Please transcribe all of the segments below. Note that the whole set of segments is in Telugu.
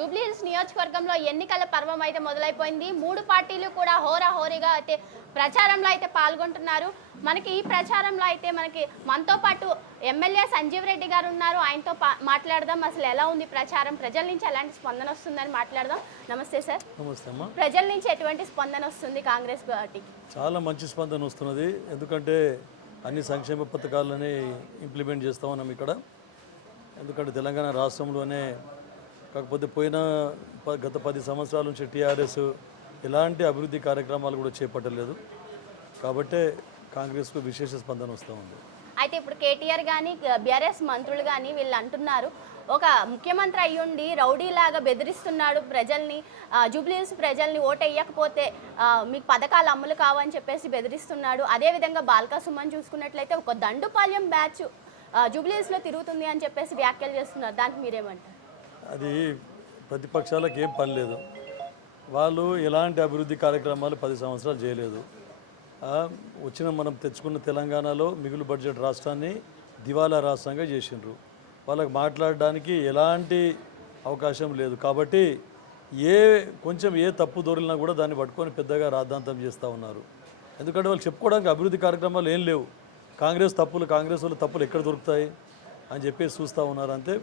జూబ్లీ హిల్స్ నియోజకవర్గంలో ఎన్నికల పర్వం అయితే మొదలైపోయింది. మూడు పార్టీలు కూడా హోరాహోరీగా అయితే ప్రచారంలో అయితే పాల్గొంటున్నారు. మనకి ఈ ప్రచారంలో అయితే మనకి మనతో పాటు ఎమ్మెల్యే సంజీవ్ రెడ్డి గారు ఉన్నారు. ఆయనతో మాట్లాడదాం. అసలు ఎలా ఉంది ప్రచారం? ప్రజల నుంచి ఎలాంటి స్పందన వస్తుందని మాట్లాడదాం. నమస్తే సార్. ప్రజల నుంచి ఎటువంటి స్పందన వస్తుంది కాంగ్రెస్ పార్టీకి? చాలా మంచి స్పందన వస్తున్నది. ఎందుకంటే అన్ని సంక్షేమ పథకాలని ఇంప్లిమెంట్ చేస్తా ఉన్నాం ఇక్కడ. ఎందుకంటే తెలంగాణ రాష్ట్రంలోనే కాకపోతే పోయిన ప- గత పది సంవత్సరాల నుంచి టీఆర్ఎస్ ఎలాంటి అభివృద్ధి కార్యక్రమాలు కూడా చేపట్టలేదు. కాబట్టే కాంగ్రెస్కు విశేష స్పందన వస్తూ ఉంది. అయితే ఇప్పుడు కేటీఆర్ కానీ బీఆర్ఎస్ మంత్రులు కానీ వీళ్ళు అంటున్నారు ఒక ముఖ్యమంత్రి అయ్యుండి రౌడీలాగా బెదిరిస్తున్నాడు ప్రజల్ని జూబ్లీస్ ప్రజల్ని ఓటు వేయకపోతే మీకు పథకాలు అమలు కావని చెప్పేసి బెదిరిస్తున్నాడు. అదేవిధంగా బాల్కా సుమన్ చూసుకున్నట్లయితే ఒక దండుపాల్యం బ్యాచ్ జూబ్లీస్లో తిరుగుతుంది అని చెప్పేసి వ్యాఖ్యలు చేస్తున్నారు. దానికి మీరేమంటారు? అది ప్రతిపక్షాలకు ఏం పని లేదు. వాళ్ళు ఎలాంటి అభివృద్ధి కార్యక్రమాలు పది సంవత్సరాలు చేయలేదు. వచ్చిన మనం తెచ్చుకున్న తెలంగాణలో మిగులు బడ్జెట్ రాష్ట్రాన్ని దివాలా రాష్ట్రంగా చేసిండ్రు. వాళ్ళకి మాట్లాడడానికి ఎలాంటి అవకాశం లేదు. కాబట్టి ఏ కొంచెం ఏ తప్పు దొరికినా కూడా దాన్ని పట్టుకొని పెద్దగా రాద్ధాంతం చేస్తూ ఉన్నారు. ఎందుకంటే వాళ్ళు చెప్పుకోవడానికి అభివృద్ధి కార్యక్రమాలు ఏం లేవు. కాంగ్రెస్ తప్పులు కాంగ్రెస్ వాళ్ళ తప్పులు ఎక్కడ దొరుకుతాయి అని చెప్పేసి చూస్తూ ఉన్నారు అంతే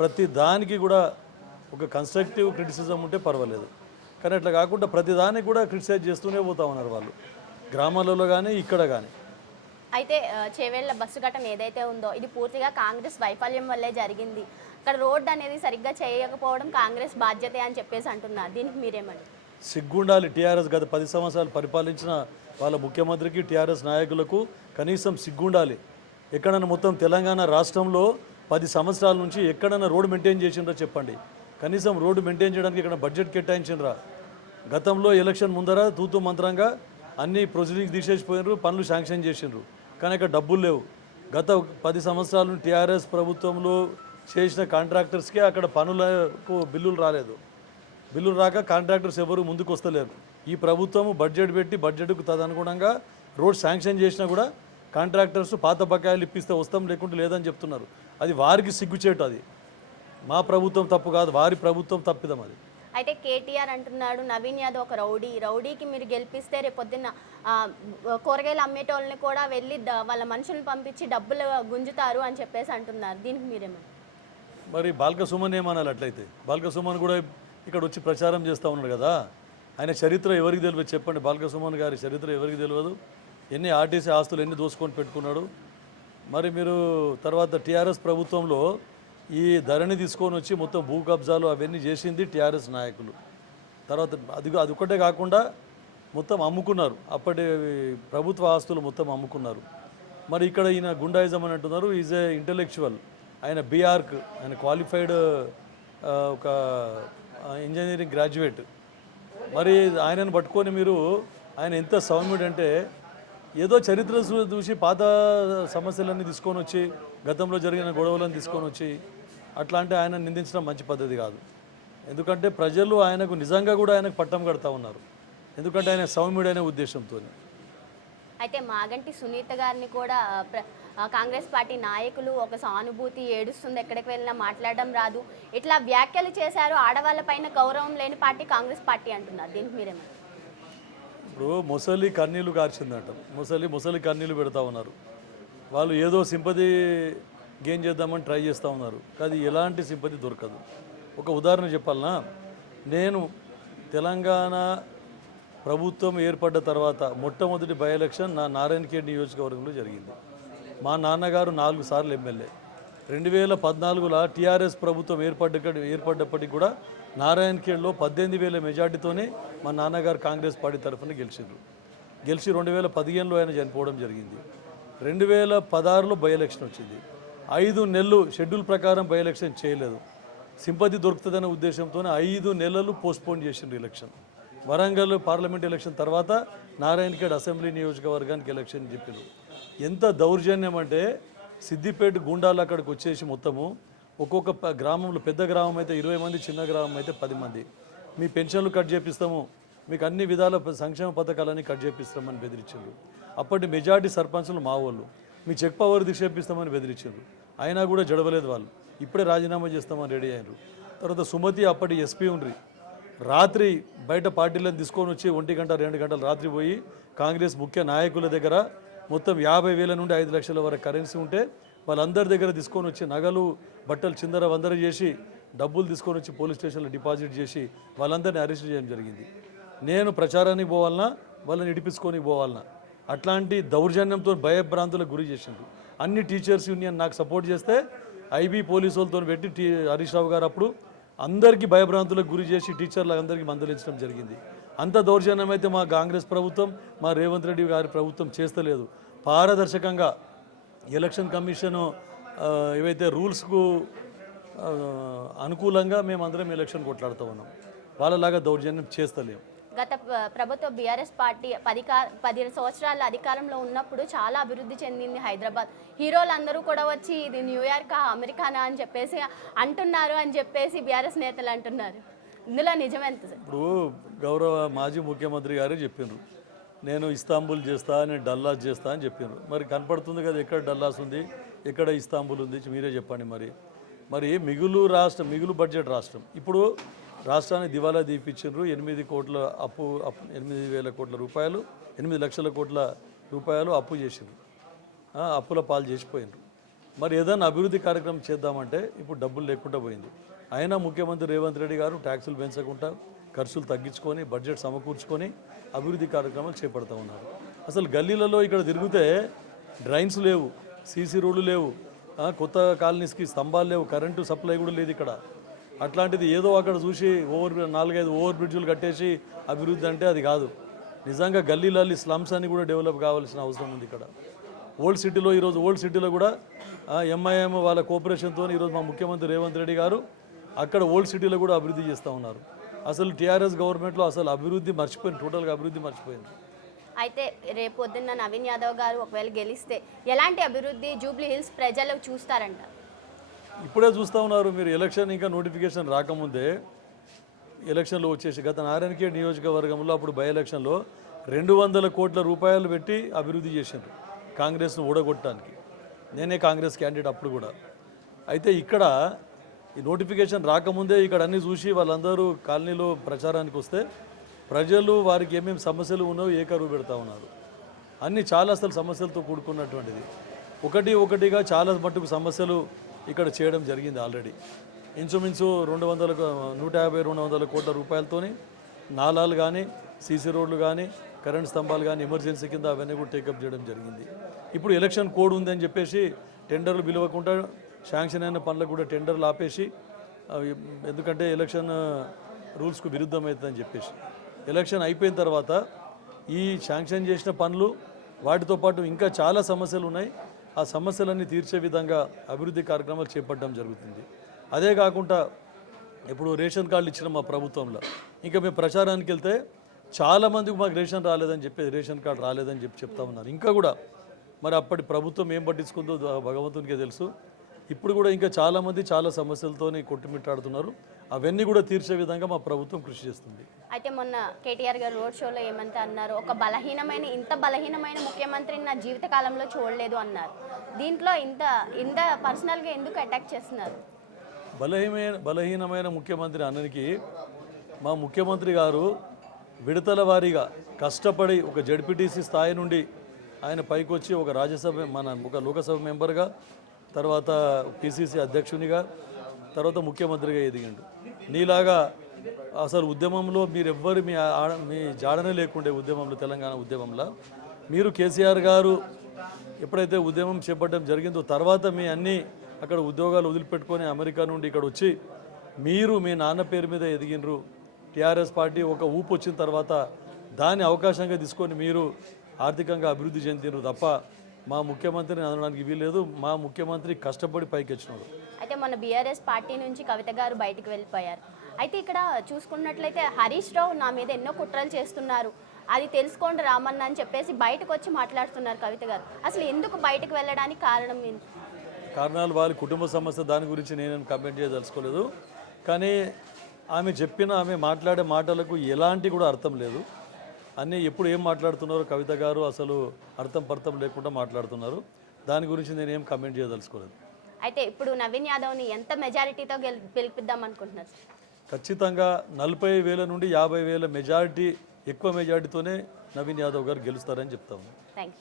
ప్రతి దానికి కూడా ఒక కన్స్ట్రక్టివ్ క్రిటిసిజం ఉంటే పర్వాలేదు. కానీ అట్లా కాకుండా ప్రతి దానికి కూడా క్రిటిసైజ్ చేస్తూనే పోతా ఉన్నారు వాళ్ళు. గ్రామాలలో కానీ ఇక్కడ కానీ అయితే చేవేళ్ళ బస్సు ఘటన ఏదైతే ఉందో ఇది పూర్తిగా కాంగ్రెస్ వైఫల్యం వల్లే జరిగింది. అక్కడ రోడ్డు అనేది సరిగ్గా చేయకపోవడం కాంగ్రెస్ బాధ్యతే అని చెప్పేసి అంటున్నారు. దీనికి మీరేమంటారు? సిగ్గుండాలి. టీఆర్ఎస్ గత పది సంవత్సరాలు పరిపాలించిన వాళ్ళ ముఖ్యమంత్రికి టీఆర్ఎస్ నాయకులకు కనీసం సిగ్గుండాలి. ఎక్కడైనా మొత్తం తెలంగాణ రాష్ట్రంలో పది సంవత్సరాల నుంచి ఎక్కడైనా రోడ్డు మెయింటైన్ చేసిండ్రా చెప్పండి. కనీసం రోడ్డు మెయింటైన్ చేయడానికి ఇక్కడ బడ్జెట్ కేటాయించిండ్రా. గతంలో ఎలక్షన్ ముందర తూతు మంత్రంగా అన్ని ప్రొసీడింగ్స్ తీసేసిపోయినారు పనులు శాంక్షన్ చేసిండ్రు. కానీ ఇక్కడ డబ్బులు లేవు. గత పది సంవత్సరాలు టీఆర్ఎస్ ప్రభుత్వంలో చేసిన కాంట్రాక్టర్స్కే అక్కడ పనులకు బిల్లులు రాలేదు. బిల్లులు రాక కాంట్రాక్టర్స్ ఎవరు ముందుకు వస్తలేరు ఈ ప్రభుత్వం బడ్జెట్ పెట్టి బడ్జెట్కు తదనుగుణంగా రోడ్ శాంక్షన్ చేసినా కూడా కాంట్రాక్టర్స్ పాత బకాయిలు ఇప్పిస్తే వస్తాం లేకుంటే లేదని చెప్తున్నారు. అది వారికి సిగ్గుచేటు అది. మా ప్రభుత్వం తప్పు కాదు వారి ప్రభుత్వం తప్పిదం అది. అయితే కేటీఆర్ అంటున్నాడు నవీన్ యాదవ్ ఒక రౌడీ. రౌడీకి మీరు గెలిపిస్తే రేపు పొద్దున్న కూరగాయలు అమ్మేటోళ్ళని కూడా వెళ్ళి వాళ్ళ మనుషుల్ని పంపించి డబ్బులు గుంజుతారు అని చెప్పేసి అంటున్నారు. దీనికి మీరేమంటారు? మరి బాల్క సుమన్ ఏమనాలి అట్లయితే? బాల్క సుమన్ కూడా ఇక్కడ వచ్చి ప్రచారం చేస్తూ ఉన్నాడు కదా. ఆయన చరిత్ర ఎవరికి తెలియదు? చెప్పండి. బాల్క సుమన్ గారి చరిత్ర ఎవరికి తెలియదు? ఎన్ని ఆర్టీసీ ఆస్తులు ఎన్ని దోసుకొని పెట్టుకున్నాడు? మరి మీరు తర్వాత టీఆర్ఎస్ ప్రభుత్వంలో ఈ ధరణి తీసుకొని వచ్చి మొత్తం భూ కబ్జాలు అవన్నీ చేసింది టీఆర్ఎస్ నాయకులు. తర్వాత అది అది ఒకటే కాకుండా మొత్తం అమ్ముకున్నారు. అప్పటి ప్రభుత్వ ఆస్తులు మొత్తం అమ్ముకున్నారు. మరి ఇక్కడ ఈయన గుండాయిజం అని అంటున్నారు. Is a intellectual. ఆయన బీఆర్క్ ఆయన క్వాలిఫైడ్ ఒక ఇంజనీరింగ్ గ్రాడ్యుయేట్. మరి ఆయనను పట్టుకొని మీరు ఆయన ఎంత సౌమ్యుడు అంటే ఏదో చరిత్ర చూసి పాత సమస్యలన్నీ తీసుకొని వచ్చి గతంలో జరిగిన గొడవలను తీసుకొని వచ్చి అట్లా అంటే ఆయన నిందించడం మంచి పద్ధతి కాదు. ఎందుకంటే ప్రజలు ఆయనకు నిజంగా కూడా ఆయనకు పట్టం కడతా ఉన్నారు. ఎందుకంటే ఆయన సౌమ్యుడైన ఉద్దేశంతో అయితే మాగంటి సునీత గారిని కూడా ప్ర- కాంగ్రెస్ పార్టీ నాయకులు ఒక సానుభూతి ఏడుస్తుంది ఎక్కడికి వెళ్ళినా మాట్లాడడం రాదు. ఇట్లా వ్యాఖ్యలు చేశారు ఆడవాళ్ళ పైన గౌరవం లేని పార్టీ కాంగ్రెస్ పార్టీ అంటున్నారు. దీనికి మీరేమన్నా ఇప్పుడు ముసలి కన్నీళ్ళు కార్చిందట. ముసలి ముసలి కన్నీళ్ళు పెడతా ఉన్నారు. వాళ్ళు ఏదో సింపతి గెయిన్ చేద్దామని ట్రై చేస్తూ ఉన్నారు. కానీ ఎలాంటి సింపతి దొరకదు. ఒక ఉదాహరణ చెప్పాలనా? నేను తెలంగాణ ప్రభుత్వం ఏర్పడ్డ తర్వాత మొట్టమొదటి బై ఎలక్షన్ నా నారాయణఖేడ్ నియోజకవర్గంలో జరిగింది. మా నాన్నగారు నాలుగు సార్లు ఎమ్మెల్యే. రెండు వేల పద్నాలుగులో టీఆర్ఎస్ ప్రభుత్వం ఏర్పడ్డ ఏర్పడ్డప్పటికి కూడా నారాయణఖేడ్లో పద్దెనిమిది వేల మెజార్టీతోనే మా నాన్నగారు కాంగ్రెస్ పార్టీ తరఫున గెలిచిండ్రు. గెలిచి రెండు వేల పదిహేనులో ఆయన చనిపోవడం జరిగింది. రెండు వేల పదహారులో బై ఎలక్షన్ వచ్చింది. ఐదు నెలలు షెడ్యూల్ ప్రకారం బై ఎలక్షన్ చేయలేదు. సింపతి దొరుకుతుందనే ఉద్దేశంతో ఐదు నెలలు పోస్ట్పోన్ చేసిండ్రు ఎలక్షన్. వరంగల్ పార్లమెంట్ ఎలక్షన్ తర్వాత నారాయణఖేడ్ అసెంబ్లీ నియోజకవర్గానికి ఎలక్షన్ చెప్పిండ్రు ఎంత దౌర్జన్యం అంటే సిద్దిపేట గుండాలు అక్కడికి వచ్చేసి మొత్తము ఒక్కొక్క గ్రామంలో పెద్ద గ్రామం అయితే ఇరవై మంది చిన్న గ్రామం అయితే పది మంది. మీ పెన్షన్లు కట్ చేపిస్తాము. మీకు అన్ని విధాల సంక్షేమ పథకాలన్నీ కట్ చేపిస్తామని బెదిరించారు అప్పటి మెజార్టీ సర్పంచులు మా వాళ్ళు. మీ చెక్ పవర్ దిక్షేపిస్తామని బెదిరించారు అయినా కూడా జడవలేదు వాళ్ళు. ఇప్పుడే రాజీనామా చేస్తామని రెడీ అయ్యారు తర్వాత సుమతి అప్పటి ఎస్పీ ఉండ్రి. రాత్రి బయట పార్టీలను తీసుకొని వచ్చి ఒంటి గంట రెండు గంటలు రాత్రి పోయి కాంగ్రెస్ ముఖ్య నాయకుల దగ్గర మొత్తం యాభై వేల నుండి ఐదు లక్షల వరకు కరెన్సీ ఉంటే వాళ్ళందరి దగ్గర తీసుకొని వచ్చి నగలు బట్టలు చిందర వందర చేసి డబ్బులు తీసుకొని వచ్చి పోలీస్ స్టేషన్లో డిపాజిట్ చేసి వాళ్ళందరినీ అరెస్ట్ చేయడం జరిగింది. నేను ప్రచారానికి పోవాలన్నా వాళ్ళని ఇడిపించుకొని పోవాలన్నా. అట్లాంటి దౌర్జన్యంతో భయభ్రాంతులకు గురి చేసింది అన్ని టీచర్స్ యూనియన్ నాకు సపోర్ట్ చేస్తే ఐబీ పోలీసు వాళ్ళతో పెట్టి టీ హరీష్ రావు గారు అప్పుడు అందరికీ భయభ్రాంతులకు గురి చేసి టీచర్లకు అందరికీ మందలించడం జరిగింది. అంత దౌర్జన్యం అయితే మా కాంగ్రెస్ ప్రభుత్వం మా రేవంత్ రెడ్డి గారి ప్రభుత్వం చేస్తలేదు. పారదర్శకంగా ఎలక్షన్ కమిషన్ ఏవైతే రూల్స్కు అనుకూలంగా మేమందరం ఎలక్షన్ కొట్లాడుతూ ఉన్నాం. వాళ్ళలాగా దౌర్జన్యం చేస్తలేం. గత ప్ర- ప్రభుత్వ బీఆర్ఎస్ పార్టీ పది పది సంవత్సరాల అధికారంలో ఉన్నప్పుడు చాలా అభివృద్ధి చెందింది హైదరాబాద్. హీరోలు అందరూ కూడా వచ్చి ఇది న్యూయార్క్ అమెరికానా అని చెప్పేసి అంటున్నారు అని చెప్పేసి బీఆర్ఎస్ నేతలు అంటున్నారు. ఇందులో నిజమెంత సార్ ఇప్పుడు గౌరవ మాజీ ముఖ్యమంత్రి గారే చెప్పిండ్రు నేను ఇస్తాంబుల్ చేస్తా నేను డల్లాస్ చేస్తా అని చెప్పారు మరి కనపడుతుంది కదా ఎక్కడ డల్లాస్ ఉంది ఎక్కడ ఇస్తాంబుల్ ఉంది మీరే చెప్పండి మరి. మరి మిగులు రాష్ట్రం మిగులు బడ్జెట్ రాష్ట్రం. ఇప్పుడు రాష్ట్రాన్ని దివాలా దీపించారు ఎనిమిది కోట్ల అప్పు అప్పు ఎనిమిది వేల కోట్ల రూపాయలు ఎనిమిది లక్షల కోట్ల రూపాయలు అప్పు చేసిండ్రు అప్పుల పాలు చేసిపోయినారు మరి ఏదైనా అభివృద్ధి కార్యక్రమం చేద్దామంటే ఇప్పుడు డబ్బులు లేకుండా పోయింది. అయినా ముఖ్యమంత్రి రేవంత్ రెడ్డి గారు ట్యాక్సులు పెంచకుండా ఖర్చులు తగ్గించుకొని బడ్జెట్ సమకూర్చుకొని అభివృద్ధి కార్యక్రమాలు చేపడతా ఉన్నారు. అసలు గల్లీలలో ఇక్కడ తిరిగితే డ్రైన్స్ లేవు సీసీ రోడ్లు లేవు కొత్త కాలనీస్కి స్తంభాలు లేవు కరెంటు సప్లై కూడా లేదు ఇక్కడ. అట్లాంటిది ఏదో అక్కడ చూసి ఓవర్ నాలుగైదు ఓవర్ బ్రిడ్జ్లు కట్టేసి అభివృద్ధి అంటే అది కాదు. నిజంగా గల్లీలల్లి స్లమ్స్ అని కూడా డెవలప్ కావాల్సిన అవసరం ఉంది ఇక్కడ. ఓల్డ్ సిటీలో ఈరోజు ఓల్డ్ సిటీలో కూడా ఎంఐఎం వాళ్ళ కోఆపరేషన్తో ఈరోజు మా ముఖ్యమంత్రి రేవంత్ రెడ్డి గారు అక్కడ ఓల్డ్ సిటీలో కూడా అభివృద్ధి చేస్తూ ఉన్నారు. అసలు టీఆర్ఎస్ గవర్నమెంట్లో అసలు అభివృద్ధి మర్చిపోయింది టోటల్గా అభివృద్ధి మర్చిపోయింది. అయితే రేపు పొద్దున్న నవీన్ యాదవ్ గారు ఒకవేళ గెలిస్తే ఎలాంటి అభివృద్ధి జూబ్లీ హిల్స్ ప్రజలు చూస్తారంట? ఇప్పుడే చూస్తూ ఉన్నారు మీరు ఎలక్షన్ ఇంకా నోటిఫికేషన్ రాకముందే. ఎలక్షన్లో వచ్చేసి గత నారాయణకే నియోజకవర్గంలో అప్పుడు బై ఎలక్షన్లో రెండు వందల కోట్ల రూపాయలు పెట్టి అభివృద్ధి చేశారు కాంగ్రెస్ను ఓడగొట్టడానికి నేనే కాంగ్రెస్ క్యాండిడేట్ అప్పుడు కూడా. అయితే ఇక్కడ ఈ నోటిఫికేషన్ రాకముందే ఇక్కడ అన్ని చూసి వాళ్ళందరూ కాలనీలో ప్రచారానికి వస్తే ప్రజలు వారికి ఏమేమి సమస్యలు ఉన్నాయో ఏకరువు పెడతా ఉన్నారు. అన్ని చాలా అసలు సమస్యలతో కూడుకున్నటువంటిది. ఒకటి ఒకటిగా చాలా మట్టుకు సమస్యలు ఇక్కడ చేయడం జరిగింది ఆల్రెడీ. ఇంచుమించు రెండు వందల నూట యాభై రెండు వందల కోట్ల రూపాయలతోని నాలాలు కానీ సీసీ రోడ్లు కానీ కరెంట్ స్తంభాలు కానీ ఎమర్జెన్సీ కింద అవన్నీ కూడా టేకప్ చేయడం జరిగింది. ఇప్పుడు ఎలక్షన్ కోడ్ ఉందని చెప్పేసి టెండర్లు పిలవకుండా శాంక్షన్ అయిన పనులకు కూడా టెండర్లు ఆపేసి అవి ఎందుకంటే ఎలక్షన్ రూల్స్కు విరుద్ధమవుతుందని చెప్పేసి. ఎలక్షన్ అయిపోయిన తర్వాత ఈ శాంక్షన్ చేసిన పనులు వాటితో పాటు ఇంకా చాలా సమస్యలు ఉన్నాయి. ఆ సమస్యలన్నీ తీర్చే విధంగా అభివృద్ధి కార్యక్రమాలు చేపట్టడం జరుగుతుంది. అదే కాకుండా ఇప్పుడు రేషన్ కార్డులు ఇచ్చిన మా ప్రభుత్వంలో. ఇంకా మేము ప్రచారానికి వెళ్తే చాలామందికి మాకు రేషన్ రాలేదని చెప్పి రేషన్ కార్డు రాలేదని చెప్పి చెప్తా ఉన్నారు. ఇంకా కూడా మరి అప్పటి ప్రభుత్వం ఏం పట్టించుకుందో భగవంతునికే తెలుసు. ఇప్పుడు కూడా ఇంకా చాలామంది చాలా సమస్యలతోని కొట్టుమిట్టాడుతున్నారు. అవన్నీ కూడా తీర్చే విధంగా మా ప్రభుత్వం కృషి చేస్తుంది. అయితే మొన్న కేటీఆర్ గారు రోడ్ షోలో ఏమంటే అన్నారు ఒక బలహీనమైన ఇంత బలహీనమైన ముఖ్యమంత్రిని నా జీవిత కాలంలో చూడలేదు అన్నారు. దీంట్లో ఇంత ఇంత పర్సనల్గా ఎందుకు అటాక్ చేస్తున్నారు? బలహీనమైన బలహీనమైన ముఖ్యమంత్రి అన్ననికి మా ముఖ్యమంత్రి గారు విడతల వారీగా కష్టపడి ఒక జడ్పీటీసీ స్థాయి నుండి ఆయన పైకి వచ్చి ఒక రాజ్యసభ మన ఒక లోకసభ మెంబర్గా తర్వాత పిసిసి అధ్యక్షునిగా తర్వాత ముఖ్యమంత్రిగా ఎదిగిండు. నీలాగా అసలు ఉద్యమంలో మీరెవ్వరు మీ మీ జాడనే లేకుండే ఉద్యమంలో తెలంగాణ ఉద్యమంలో. మీరు కేసీఆర్ గారు ఎప్పుడైతే ఉద్యమం చేపట్టడం జరిగిందో తర్వాత మీ అన్ని అక్కడ ఉద్యోగాలు వదిలిపెట్టుకొని అమెరికా నుండి ఇక్కడ వచ్చి మీరు మీ నాన్న పేరు మీద ఎదిగినరు టీఆర్ఎస్ పార్టీ ఒక ఊపు వచ్చిన తర్వాత దాన్ని అవకాశంగా తీసుకొని మీరు ఆర్థికంగా అభివృద్ధి చెందినరు తప్ప మా ముఖ్యమంత్రిని అనడానికి వీల్లేదు. మా ముఖ్యమంత్రి కష్టపడి పైకి వచ్చినాడు అయితే మొన్న బీఆర్ఎస్ పార్టీ నుంచి కవిత గారు బయటికి వెళ్ళిపోయారు. అయితే ఇక్కడ చూసుకున్నట్లయితే హరీష్ రావు నా మీద ఎన్నో కుట్రలు చేస్తున్నారు. అది తెలుసుకోండి రామన్న అని చెప్పేసి బయటకు వచ్చి మాట్లాడుతున్నారు కవిత గారు. అసలు ఎందుకు బయటకు వెళ్ళడానికి కారణం ఏంటి కారణాలు వారి కుటుంబ సమస్య దాని గురించి నేను కమెంట్ చేయదలుచుకోలేదు. కానీ ఆమె చెప్పిన ఆమె మాట్లాడే మాటలకు ఎలాంటి కూడా అర్థం లేదు. అన్నీ ఎప్పుడు ఏం మాట్లాడుతున్నారో కవిత గారు అసలు అర్థం పర్థం లేకుండా మాట్లాడుతున్నారు. దాని గురించి నేను ఏం కమెంట్ చేయదలుచుకోలేదు. అయితే ఇప్పుడు నవీన్ యాదవ్ని ఎంత మెజారిటీతో గెల్ గెలిపిద్దాం అనుకుంటున్నారు? ఖచ్చితంగా నలభై వేల నుండి యాభై వేల మెజారిటీ ఎక్కువ మెజారిటీతోనే నవీన్ యాదవ్ గారు గెలుస్తారని చెప్తాము